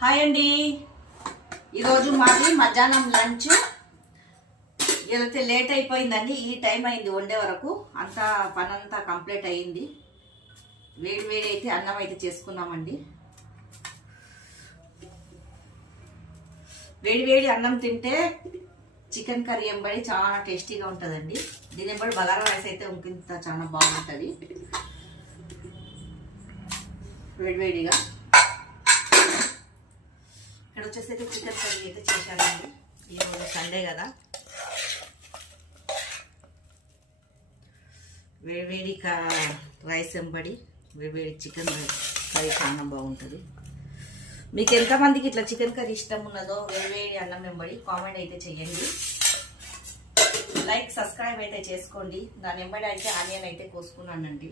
Hi అండి, ఈరోజు మాది మధ్యాహ్నం లంచ్. ఏదైతే లేట్ అయిపోయిందండి, ఈ టైం అయింది వండే వరకు. అంతా పనంతా కంప్లీట్ అయ్యింది. వేడి వేడి అయితే అన్నం అయితే చేసుకున్నామండి. వేడి వేడి అన్నం తింటే చికెన్ కర్రీ ఎంబడి చాలా టేస్టీగా ఉంటుందండి. దీని ఎంబడి బగారా రైస్ అయితే ఇంకింత చాలా బాగుంటుంది వేడివేడిగా. ఇక్కడ వచ్చేసి అయితే చికెన్ కర్రీ అయితే చేశానండి. ఈరోజు సండే కదా, వేడివేడి రైస్ ఎంబడి వేడివేడి చికెన్ కర్రీ చాలా బాగుంటుంది. మీకు ఎంతమందికి ఇట్లా చికెన్ కర్రీ ఇష్టం ఉన్నదో వేడివేడి అన్నం వెంబడి కామెంట్ అయితే చేయండి. లైక్ సబ్స్క్రైబ్ అయితే చేసుకోండి. దాని వెంబడి అయితే ఆనియన్ అయితే కోసుకున్నానండి.